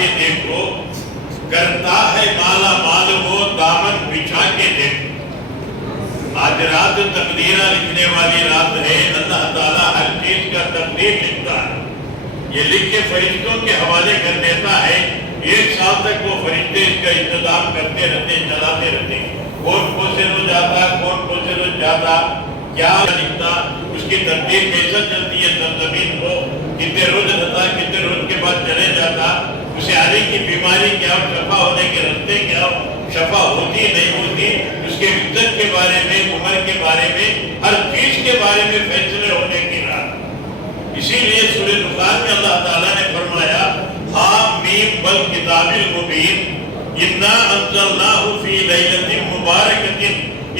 کے دیکھو، کرتا ہے مالا مال وہ دامن بچھا کے دیکھو۔ آج رات تقدیرہ لکھنے والی رات ہے، اللہ تعالیٰ ہر چیز کا تقدیر لکھتا ہے، یہ لکھ کے فرشتوں کے حوالے کر دیتا ہے۔ 1 سال تک وہ فرشتے اس کا انتظام کرتے رہتے، چلاتے رہتے، کون کو سے روز آتا، کون کو سے روز جاتا، کیا لکھتا، اس کی ترتیب کیسا چلتی ہے، سرزمین کو کتنے روز رہتا، کتنے روز کے بعد چلے جاتا، اسے آنے کی بیماری کیا، شفا ہونے کے رستے کیا، شفا ہوتی نہیں ہوتی، اس کے عزت کے بارے میں، عمر کے بارے میں، ہر چیز کے بارے میں فیصلے ہونے کی رات۔ اسی لیے سورہ دخان میں اللہ تعالیٰ نے فرمایا حامیم والکتاب المبین انا انزلناہ فی لیلۃ مبارکۃ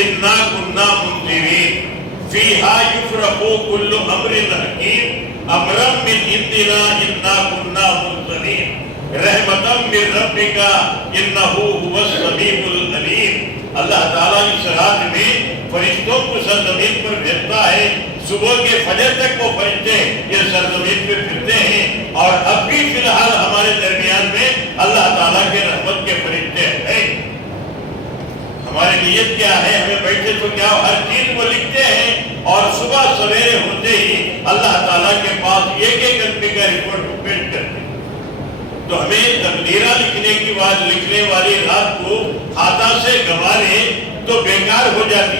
انا کنا منذرین فیہا یفرق کل امر حکیم امرا من عندنا انا کنا مرسلین رحمتا من ربک انہ هو السمیع العلیم۔ اللہ تعالیٰ اس رات میں فرشتوں کو سرزمین پر بھیجتا ہے، صبح کے فجر تک وہ فرشتے یہ سرزمین پہ پھرتے ہیں، اور اب بھی فی الحال ہمارے درمیان میں اللہ تعالیٰ کے رحمت کے فرشتے ہیں۔ ہماری نیت کیا ہے، ہمیں بیٹھے تو کیا ہر چیز کو لکھتے ہیں، اور صبح سویرے ہوتے ہی اللہ تعالیٰ کے پاس ایک ایک آدمی کا رپورٹ پیش کرتے ہیں۔ تو ہمیں تقدیرہ لکھنے کی بات، لکھنے والی رات کو ہاتھوں سے گنوا لیں تو بیکار ہو جاتی۔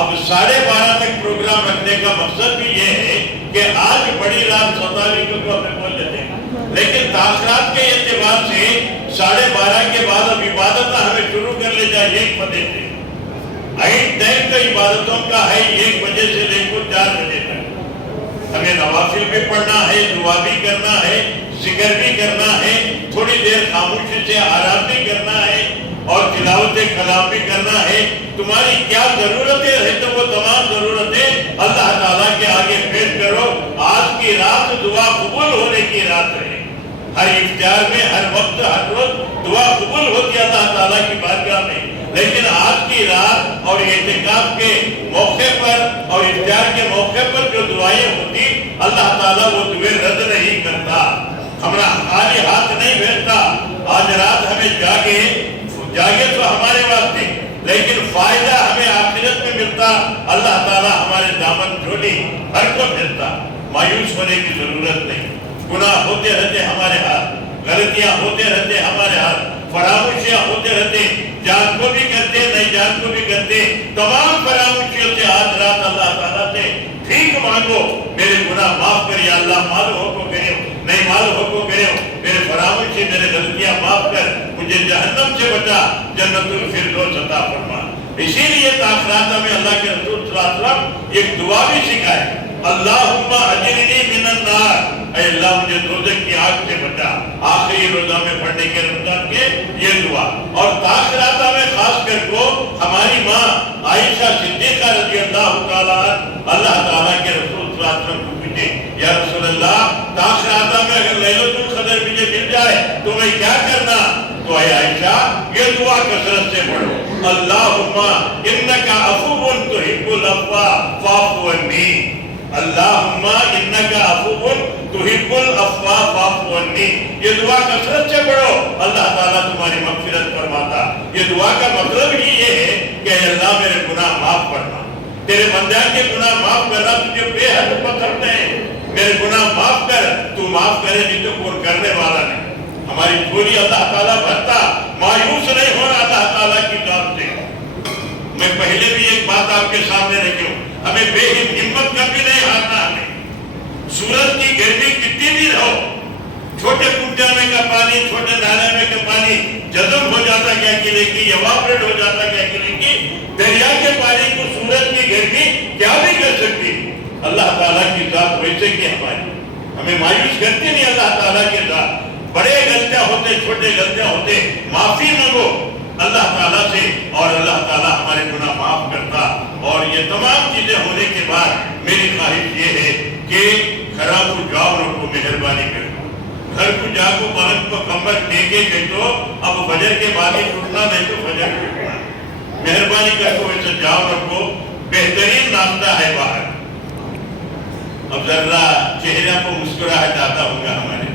اب 12:30 تک پروگرام رکھنے کا مقصد بھی یہ ہے کہ آج بڑی رات 27 کو ہمیں بول لیتے ہیں، لیکن تاخیرات کے اعتبار سے 12:30 کے بعد اب عبادت ہمیں شروع کر لے جائے 1 بجے سے۔ عین ٹائم کا عبادتوں کا ہے 1 بجے سے لے کر 4 بجے تک۔ ہمیں نوافل بھی پڑھنا ہے، دعا بھی کرنا ہے، ذکر بھی کرنا ہے، تھوڑی دیر خاموشی سے آرام بھی کرنا ہے، اور تلاوت کلام بھی کرنا ہے۔ تمہاری کیا ضرورتیں ہیں تو وہ تمام ضرورتیں اللہ تعالیٰ کے آگے پیش کرو۔ آج کی رات دعا قبول ہونے کی رات ہے۔ ہر افطار میں، ہر وقت، ہر روز دعا قبول ہوتی ہے اللہ تعالیٰ کی بارگاہ میں، لیکن آج کی رات اور اعتکاف کے موقع پر اور افطار کے موقع پر جو دعائیں ہوتی اللہ تعالیٰ وہ دعائیں رد نہیں کرتا، ہمارا خالی ہاتھ نہیں بھیجتا۔ آج رات ہمیں جاگے تو ہمارے واسطے، لیکن فائدہ ہمیں آخرت میں ملتا، اللہ تعالیٰ ہمارے دامن جھولی ہر کو ملتا۔ مایوس ہونے کی ضرورت نہیں، گناہ ہوتے رہتے ہمارے ہاتھ، غلطیاں ہوتے رہتے ہمارے ہاتھ، فراموشیاں ہوتے رہتے، جان کو بھی کرتے نہیں جان کو بھی کرتے، تمام فراموشیوں سے آج رات اللہ تعالیٰ سے ٹھیک مانگو، میرے گناہ معاف کریے اللہ، معلوم ہو کو کرے نہیں معلوم ہو کو کرے، میرے فراموشی میرے غلطیاں معاف کر، مجھے جہنم سے بچا، جنت الفردوس عطا فرما۔ اسی لیے تاخیرات میں اللہ کے رسول صلی اللہ علیہ وسلم ایک دعا بھی سکھائے، اللہم اجرنی من النار، اے اللہ مجھے دوزخ کی آگ سے بچا۔ آخری روزہ میں پڑھنے کے رمضان کے یہ دعا، اور تاخیرات میں خاص کر کو ہماری ماں عائشہ صدیقہ رضی اللہ تعالیٰ اللہ تعالیٰ کے رسول صلی اللہ علیہ وسلم کو پوچھے، یا رسول اللہ تاخیرات میں اگر لیلۃ القدر مجھے مل جائے تو میں کیا کرنا؟ تو اے عائشہ یہ دعا کثرت سے پڑھو، اللہم انکا عفو تحب العفو فاعف عنی، اللہم انکا عفو تحب العفو فاعف عنی۔ یہ دعا کثرت سے پڑھو، اللہ تعالیٰ تمہاری مغفرت فرماتا۔ یہ دعا کا مطلب ہی یہ ہے کہ اے اللہ میرے گناہ معاف کرنا، تیرے بندیان کے گناہ معاف کرنا تجھے بے حد پسند ہے، میرے گناہ معاف کر، تو معاف کرے نہیں تو کوئی کرنے والا نہیں۔ ہماری جھولی اللہ تعالیٰ بھرتا، مایوس نہیں ہونا اللہ تعالیٰ کی ذات سے۔ میں پہلے بھی ایک بات آپ کے سامنے رکھی ہوں، ہمیں بے ہمت کبھی نہیں ہارنا۔ ہمیں سورج کی گرمی کتنی بھی رہو، چھوٹے کنڈے میں کا پانی، چھوٹے نالے میں کا پانی جذب ہو جاتا کیا کہ ایواپریٹ ہو جاتا کیا کہ دریا کے پانی کو سورج کی گرمی کیا بھی کر سکتی، اللہ تعالیٰ کی ذات ویسے کی ہماری، ہمیں مایوس کرتی نہیں اللہ تعالیٰ کی ذات۔ بڑے غلطیاں ہوتے، چھوٹے غلطیاں ہوتے، معافی مانگو اللہ تعالیٰ سے، اور اللہ تعالیٰ ہمارے گناہ معاف کرتا۔ اور یہ تمام چیزیں ہونے کے بعد میری خواہش یہ ہے کہ گھروں کو جاؤ رکھو، مہربانی کرو، گھر کو جاؤ، پلنگ کو کمر ٹیکے بیٹھو، اب فجر کے بعد ہی اٹھنا نہیں تو فجر کو اٹھنا، مہربانی کرو ایسے جاؤ رکھو۔ بہترین ناشتہ ہے باہر، اب ذرا چہرہ کو مسکراہٹ آتا ہوگا ہمارے،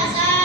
1000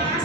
5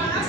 5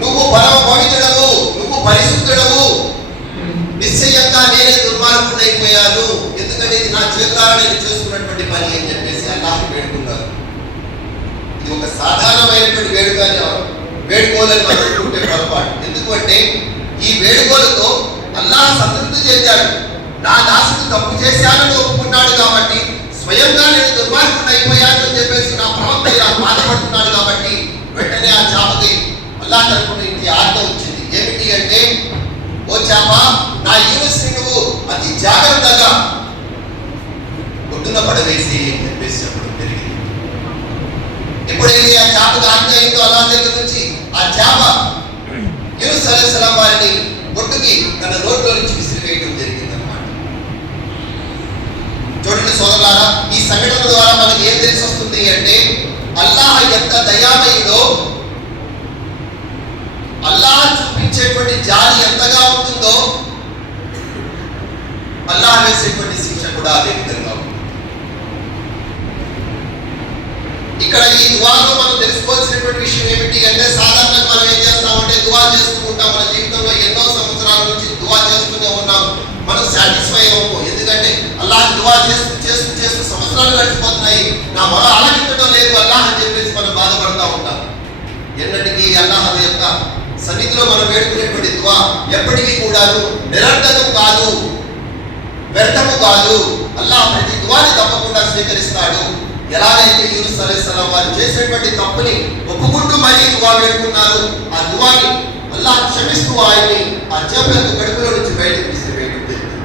నువ్వు పరమపవిత్రుడవు, నువ్వు పరిశుద్ధుడవు, నిశ్చయంగా నేనే దుర్మార్గుడైపోయాను, ఎందుకంటే ఇది నా చేతులారా నేను చేసుకున్నటువంటి పని అని చెప్పేసి అల్లాహ్ వేడుకున్నారు. ఇది ఒక సాధారణమైనటువంటి వేడుకోలని మనం అనుకుంటే పొరపాటు. ఎందుకంటే ఈ వేడుకోలతో అల్లాహ్ సంతృప్తి చెందాడు. నా దాసుడు తప్పు చేశానని ఒప్పుకున్నాడు కాబట్టి, స్వయంగా నేను దుర్మార్గుడైపోయాను అని చెప్పేసి నా ప్రవక్త ఇలా బాధపడుతున్నాడు కాబట్టి వెంటనే ఆ చాపకి అల్లాహ్ తరపున ఇంటి ఆజ్ఞ వచ్చింది. ఏమిటి అంటే, ఓ చాప, నా యూనిస్ని నువ్వు అతి జాగ్రత్తగా ఒడ్డున పడవేసి అని చెప్పేసి చెప్పడం జరిగింది. ఎప్పుడైతే ఆ చాపకు ఆజ్ఞ అయిందో అల్లాహ్ దగ్గర నుంచి, ఆ చాప యూనుస్ అలైహిస్సలాం వారిని ఒడ్డుకి తన నోట్లో నుంచి విసిరివేయడం జరిగింది అన్నమాట. చూడండి సోదరులారా, ఈ సంఘటన ద్వారా మనకి ఏం తెలిసి వస్తుంది అంటే, అల్లాహ్ ఎంత దయామయుడో, అల్లాహ్ చూపించేటువంటి జాలి ఎంతగా ఉంటుందో, అల్లాహ్ వేసేటువంటి శిక్ష కూడా అదే విధంగా ఉంటుంది. ఇక్కడ ఈ దువాలో మనం తెలుసుకోవాల్సినటువంటి విషయం ఏమిటి అంటే, సాధారణంగా మనం ఏం చేస్తామంటే దువా చేస్తూ ఉంటాం. మన జీవితంలో ఎన్నో సంవత్సరాల నుంచి దువా చేస్తూనే ఉన్నాం. మనం సాటిస్ఫై అవ్వము. ఎందుకంటే అల్లాహ్ దువా చేస్తూ చేస్తూ చేస్తూ సంవత్సరాలు గడిచిపోతున్నాయి, నా మొర ఆలకించడం లేదు అల్లాహ్ అని చెప్పేసి మనం బాధపడతా ఉంటాం. ఎన్నటికీ అల్లాహ్ యొక్క సన్నిధిలో మనం వేడుకునేటువంటి దువా ఎప్పటికీ కూడాను నిరర్థకం కాదు, వ్యర్థము కాదు. అల్లాహ్ ప్రతి దువాని తప్పకుండా స్వీకరిస్తాడు. ఎలాగైతే యూనుస్ అలైహిస్సలాం వారు చేసేటువంటి తప్పుని ఒప్పుకుంటూ మరీ దువా వేడుకున్నారు, ఆ దువాని అల్లాహ్ క్షమిస్తూ ఆయన్ని ఆ చేప యొక్క కడుపులో నుంచి బయటకు విసిరివేయడం జరిగింది.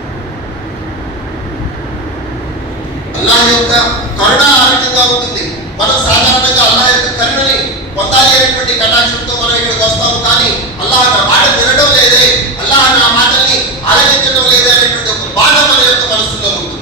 అల్లాహ్ యొక్క కరుణ ఆ రకంగా ఉంటుంది. మనం సాధారణంగా అల్లాహ్ యొక్క కరుణని పొందాలి అనేటువంటి కటాక్షంతో మనం ఇక్కడికి వస్తాము. కానీ అల్లాహ్ నా మాట వినడం లేదే, అల్లాహ్ నా మాటల్ని ఆలకించడం లేదే అనేటువంటి ఒక బాధ మన యొక్క మనసులో ఉంటుంది.